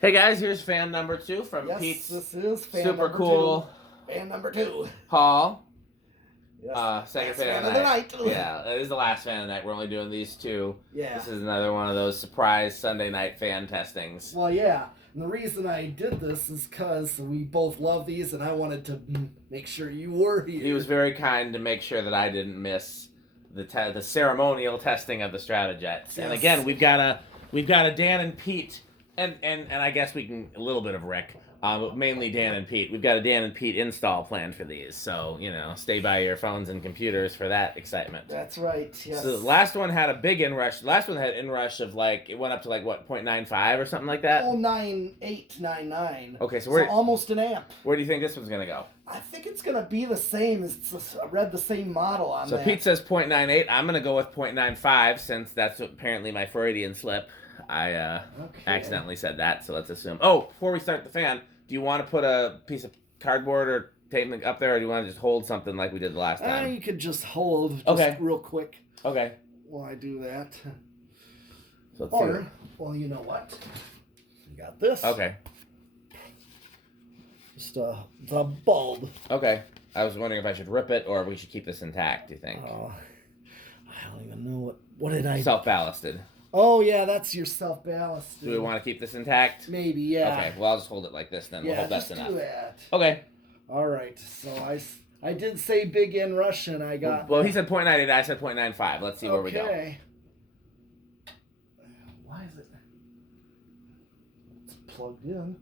Hey guys, here's fan number 2 from Yes, Pete's this is fan super number cool 2. Fan number 2. haul. Yes. Second Last fan of the night. Yeah, it is the last fan of the night. We're only doing these 2. Yeah. This is another one of those surprise Sunday night fan testings. Well, yeah. And the reason I did this is because we both love these, and I wanted to make sure you were here. He was very kind to make sure that I didn't miss the ceremonial testing of the Strato-Jet. Yes. And again, we've got a Dan and Pete. And I guess we can a little bit of Rick, but mainly Dan and Pete. We've got a Dan and Pete install plan for these, so stay by your phones and computers for that excitement. That's right. Yes. So the last one had a big inrush. The last one had inrush of it went up to what 0.95 or something like that. Oh, 9899. Okay, so almost an amp. Where do you think this one's gonna go? I think it's gonna be the same. I read the same model on that. So Pete says 0.98. I'm gonna go with 0.95 since that's apparently my Freudian slip. I accidentally said that, so let's assume. Oh, before we start the fan, do you want to put a piece of cardboard or tape up there, or do you want to just hold something like we did the last time? You could just hold, real quick. Okay. While I do that. So well, you know what? You got this. Okay. Just the bulb. Okay. I was wondering if I should rip it or we should keep this intact, do you think? I don't even know what did I... Self-ballasted. Oh, yeah, that's your self-ballasted. Do we want to keep this intact? Maybe, yeah. Okay, well, I'll just hold it like this then. Yeah, we'll hold just enough. do that. Okay. All right, so I did say big inrush, and I got... Well, he said 0.98, I said 0.95. Let's see where we go. Okay. Why is it... It's plugged in.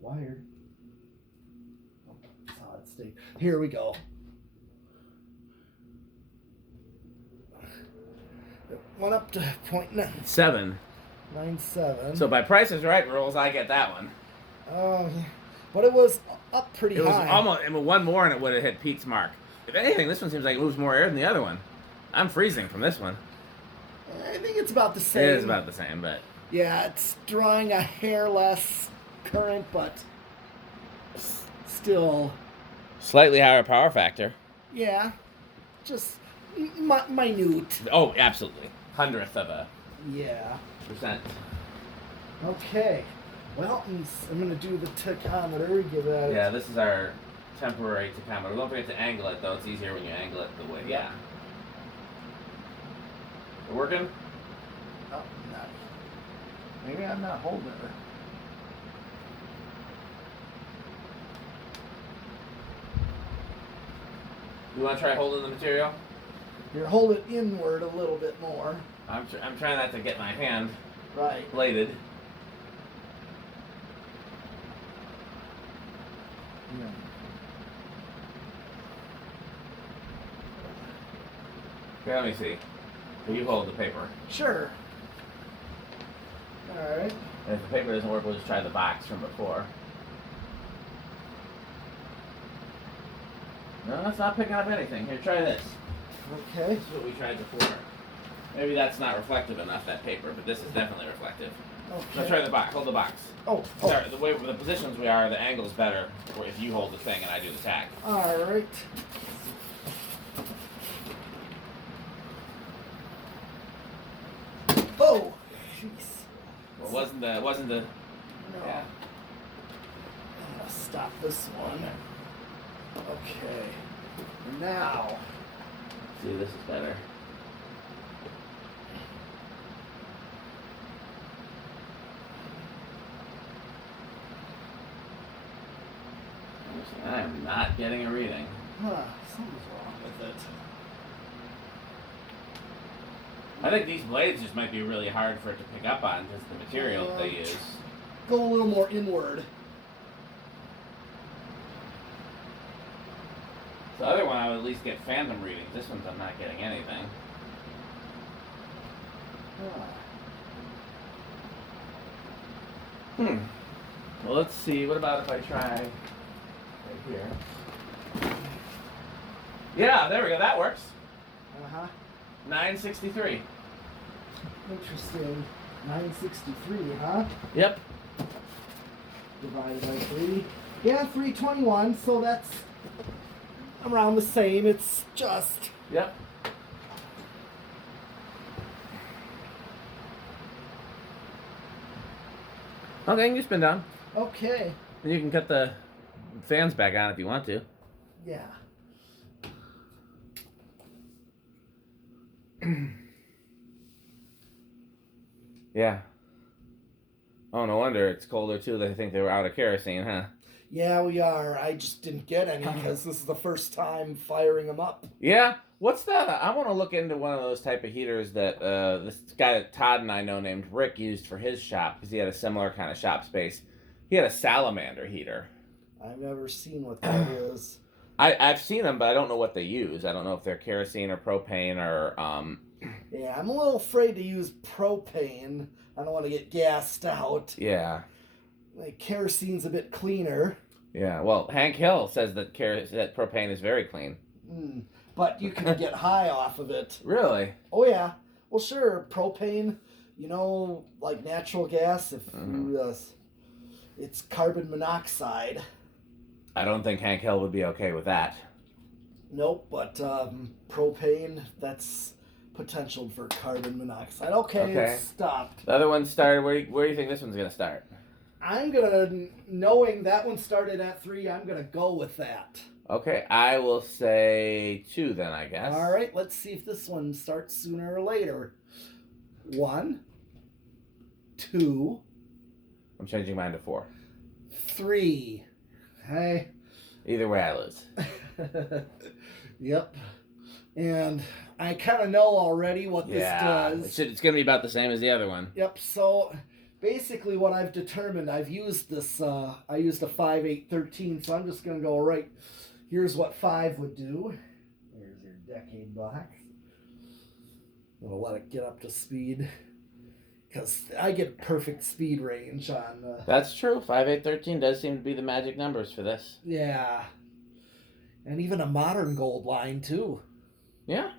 Wired. Oh, solid state. Here we go. Went up to 0.97. So by Price is Right rules, I get that one. Oh, yeah. But it was up pretty high. It was almost one more and it would have hit Pete's mark. If anything, this one seems like it moves more air than the other one. I'm freezing from this one. I think it's about the same. It is about the same, but... Yeah, it's drawing a hair less current, but still... Slightly higher power factor. Yeah, just minute. Oh, absolutely. 100th of a... Yeah. percent. Okay. Well, I'm going to do the tachometer. Give that... Yeah, this is our temporary tachometer. Don't forget to angle it, though. It's easier when you angle it the way... Yeah. We're working? Oh, no. Maybe I'm not holding it. You want to try holding the material? You're holding it inward a little bit more. I'm trying not to get my hand bladed. Yeah. Okay, let me see. You hold the paper. Sure. All right. And if the paper doesn't work, we'll just try the box from before. No, it's not picking up anything. Here, try this. Okay. This is what we tried before. Maybe that's not reflective enough, that paper, but this is definitely reflective. Okay. Let's try the box. Hold the box. Oh. Sorry, the positions we are, the angle's better if you hold the thing and I do the tack. All right. Oh. Jeez. Well, wasn't the. No. Yeah. I'm gonna stop this one. Okay. Now. See, this is better. I am not getting a reading. Something's wrong with it. I think these blades just might be really hard for it to pick up on because the material that they use. Go a little more inward. The other one I would at least get phantom readings. This one's I'm not getting anything. Well, let's see. What about if I try right here? Yeah, there we go. That works. 963. Interesting. 963, huh? Yep. Divided by 3. Yeah, 321, so that's around the same. It's just... Yep. Okay, you can spin down. Okay. And you can cut the fans back on if you want to. Yeah. Yeah. Oh, no wonder it's colder too. They think they were out of kerosene, huh? Yeah, we are. I just didn't get any because this is the first time firing them up. Yeah. What's that? I want to look into one of those type of heaters that this guy that Todd and I know named Rick used for his shop because he had a similar kind of shop space. He had a salamander heater. I've never seen what that is. I've seen them, but I don't know what they use. I don't know if they're kerosene or propane or. Yeah, I'm a little afraid to use propane. I don't want to get gassed out. Yeah. Like kerosene's a bit cleaner. Yeah. Well, Hank Hill says that that propane is very clean. But you can get high off of it. Really? Oh yeah. Well, sure. Propane, like natural gas. If it's carbon monoxide. I don't think Hank Hill would be okay with that. Nope, but propane, that's potential for carbon monoxide. Okay, it's stopped. The other one started. Where do you think this one's gonna start? I'm gonna, knowing that one started at 3, I'm gonna go with that. Okay, I will say 2 then, I guess. All right, let's see if this one starts sooner or later. 1, 2. I'm changing mine to 4. 3. Hey. Either way, I lose. Yep. And I kind of know already what this does. It's going to be about the same as the other one. Yep. So basically what I've determined, I've used this, I used a 5, 8, 13, so I'm just going to go right. Here's what 5 would do. There's your decade box. I'm going to let it get up to speed. Because I get perfect speed range on... That's true. 5, 8, 13 does seem to be the magic numbers for this. Yeah. And even a modern gold line, too. Yeah.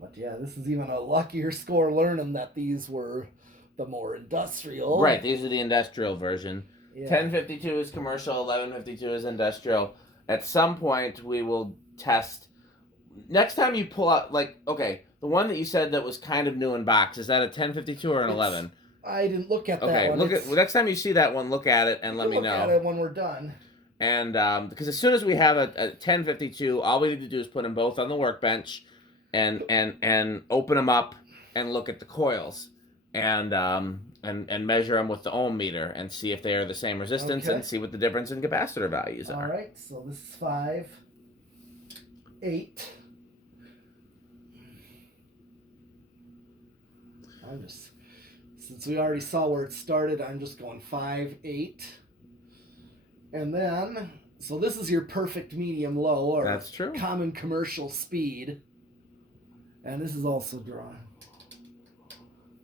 But yeah, this is even a luckier score learning that these were the more industrial. Right, these are the industrial version. Yeah. 1052 is commercial, 1152 is industrial. At some point, we will test. Next time you pull out, the one that you said that was kind of new in box, is that a 1052 or an 11? I didn't look at that one. Okay, next time you see that one, look at it and let me know. Look at it when we're done. And because as soon as we have a 1052, all we need to do is put them both on the workbench, and open them up and look at the coils, and measure them with the ohm meter and see if they are the same resistance and see what the difference in capacitor values are. All right, so this is 5, 8. Since we already saw where it started, I'm just going 5, 8. And then, so this is your perfect medium low, or that's true. Common commercial speed. And this is also drawn.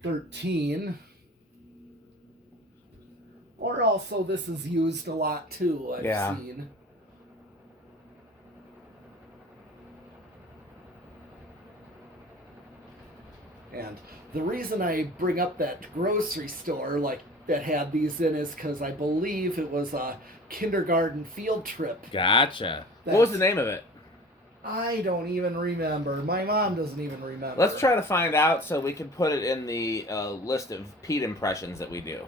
13. Or also, this is used a lot too, I've seen. And the reason I bring up that grocery store that had these in is because I believe it was a kindergarten field trip. Gotcha. What was the name of it? I don't even remember. My mom doesn't even remember. Let's try to find out so we can put it in the list of Pete impressions that we do.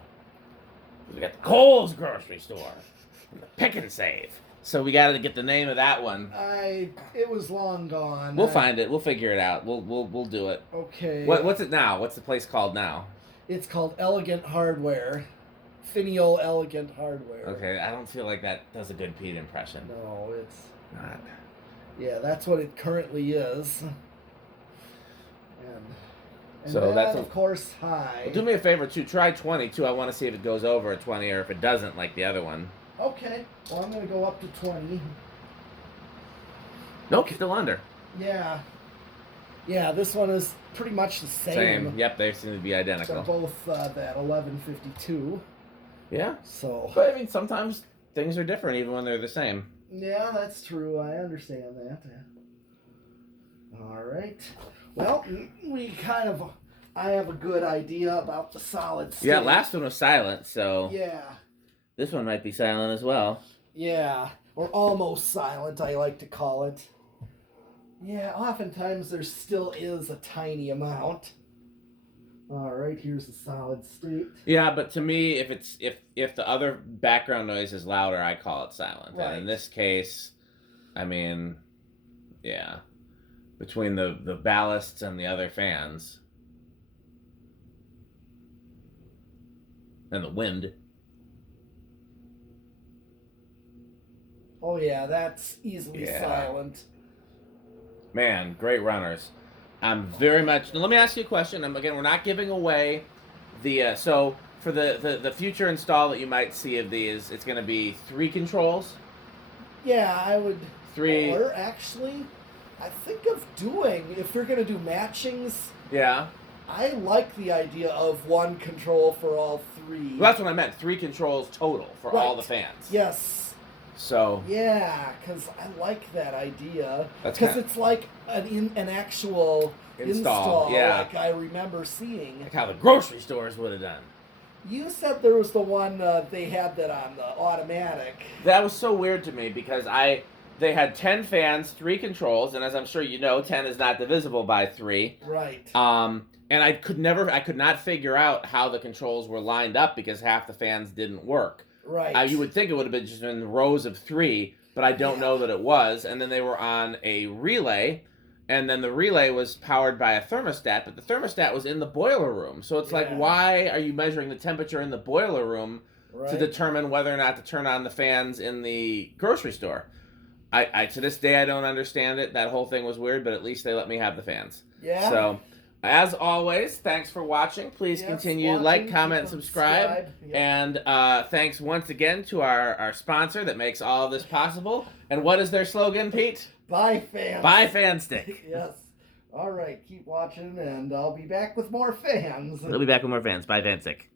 We got the Kohl's grocery store, and the Pick and Save. So we got to get the name of that one. It was long gone. We'll find it. We'll figure it out. We'll do it. Okay. What's it now? What's the place called now? It's called Elegant Hardware. Finio Elegant Hardware. Okay, I don't feel like that does a good Pete impression. No, it's not. Yeah, that's what it currently is. And so that's of course high. Well, do me a favor too. Try 20 too. I want to see if it goes over a 20 or if it doesn't, like the other one. Okay. Well, I'm gonna go up to 20. Nope, still under. Yeah. Yeah, this one is pretty much the same. Same. Yep, they seem to be identical. They're both that 1152. Yeah. So. But I mean, sometimes things are different even when they're the same. Yeah, that's true. I understand that. All right. Well, I have a good idea about the solid state. Yeah, last one was silent, so. Yeah. This one might be silent as well. Yeah, or almost silent, I like to call it. Yeah, oftentimes there still is a tiny amount. All right, here's the solid state. Yeah, but to me, if the other background noise is louder, I call it silent. Right. And in this case, I mean, yeah, between the ballasts and the other fans and the wind. Oh yeah, that's easily Yeah. silent. Man, great runners. I'm very much. Now, let me ask you a question. Again, we're not giving away the. So for the future install that you might see of these, it's going to be 3 controls. Yeah, I would. 3. Or actually, I think of doing, if you're going to do matchings, Yeah. I like the idea of 1 control for all 3. Well, that's what I meant. 3 controls total for all the fans. Yes. So. Yeah, because I like that idea. That's Because kinda- it's like an actual install. Yeah. Like I remember seeing. Like how the grocery stores would have done. You said there was the one they had that on the automatic. That was so weird to me because they had 10 fans, 3 controls, and as I'm sure you know, 10 is not divisible by 3. Right. And I could not figure out how the controls were lined up because half the fans didn't work. Right. You would think it would have been just in rows of 3, but I don't know that it was. And then they were on a relay, and then the relay was powered by a thermostat, but the thermostat was in the boiler room. So it's like, why are you measuring the temperature in the boiler room to determine whether or not to turn on the fans in the grocery store? I to this day, I don't understand it. That whole thing was weird, but at least they let me have the fans. Yeah. So, as always, thanks for watching. Please continue, like, comment, and subscribe. Yep. And thanks once again to our sponsor that makes all of this possible. And what is their slogan, Pete? Bye, fans. Buy Fan Stick. Yes. All right, keep watching, and I'll be back with more fans. We'll be back with more fans. Buy Fan Stick.